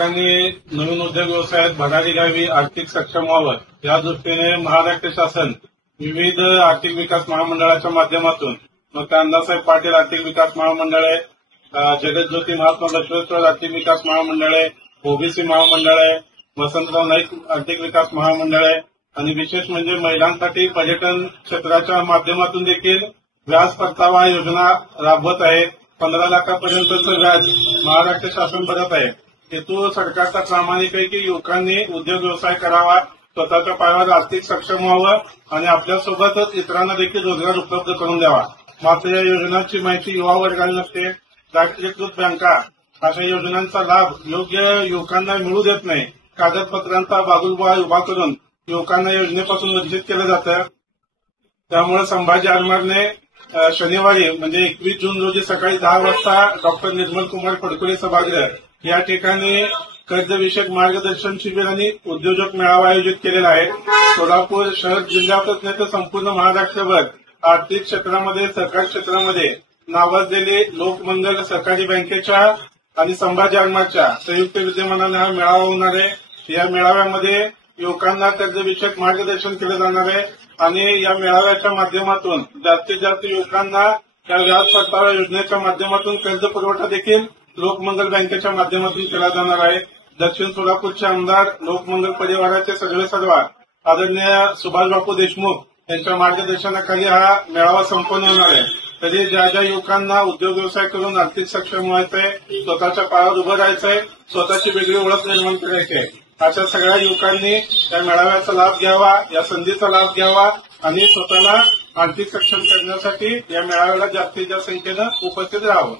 युवकांनी नवीन उद्योग व्यवसायात भरारी घ्यावी, आर्थिक सक्षम व्हावं या दृष्टीने महाराष्ट्र शासन विविध आर्थिक विकास महामंडळाच्या माध्यमातून मग त्या अण्णासाहेब पाटील आर्थिक विकास महामंडळ आहे, जगज्योती महात्मा बसवेश्वर आर्थिक विकास महामंडळ आहे, ओबीसी महामंडळ आहे, वसंतराव नाईक आर्थिक विकास महामंडळ आहे आणि विशेष म्हणजे महिलांसाठी पर्यटन क्षेत्राच्या माध्यमातून देखील व्याज परतावा योजना राबवत आहे. 15 लाखापर्यंतचं व्याज महाराष्ट्र शासन भरत आहे. हेतू सरकारचा प्रामाणिक आहे की युवकांनी उद्योग व्यवसाय करावा, स्वतःच्या पायावर आर्थिक सक्षम व्हावं आणि आपल्यासोबतच इतरांना देखील रोजगार उपलब्ध करून द्यावा. मात्र या योजनांची माहिती युवा वर्गाला नसते. राष्ट्रीयकृत बँका अशा योजनांचा लाभ योग्य युवकांना मिळू देत नाही. कागदपत्रांचा बागुलबुवा उभा करून युवकांना योजनेपासून वंचित केलं जातं. त्यामुळे संभाजी आरमारने शनिवारी म्हणजे 21 जून रोजी सकाळी 10 वाजता डॉक्टर निर्मल कुमार फडकुले सभागृह या ठिकाणी कर्जविषयक मार्गदर्शन शिबिर आणि उद्योजक मेळावा आयोजित केलेला आहे. सोलापूर शहर जिल्ह्यातच नाही तर संपूर्ण महाराष्ट्रभर आर्थिक क्षेत्रामध्ये सहकारी क्षेत्रामध्ये नावाजलेले लोकमंगल सहकारी बँकेच्या आणि संभाजी आरमारच्या संयुक्त विद्यमानाने हा मेळावा होणार आहे. या मेळाव्यामध्ये युवकांना कर्जविषयक मार्गदर्शन केलं जाणार आहे आणि या मेळाव्याच्या माध्यमातून जास्तीत जास्त युवकांना या व्याज परतावा योजनेच्या माध्यमातून कर्ज पुरवठा देखील लोकमंगल बँकेच्या माध्यमातून केला जाणार आहे. दक्षिण सोलापूरचे आमदार लोकमंगल परिवाराचे सर्वेसर्वा आदरणीय सुभाषबापू देशमुख यांच्या मार्गदर्शनाखाली हा मेळावा संपन्न होणार आहे. तरी ज्या ज्या युवकांना उद्योग व्यवसाय करून आर्थिक सक्षम व्हायचंय, स्वतःच्या पायावर उभं राहायचंय, स्वतःची वेगळी ओळख निर्माण करायची आहे, अशा सगळ्या युवकांनी या मेळाव्याचा लाभ घ्यावा, या संधीचा लाभ घ्यावा आणि स्वतःला आर्थिक सक्षम करण्यासाठी या मेळाव्याला जास्तीत जास्त संख्येनं उपस्थित राहावं.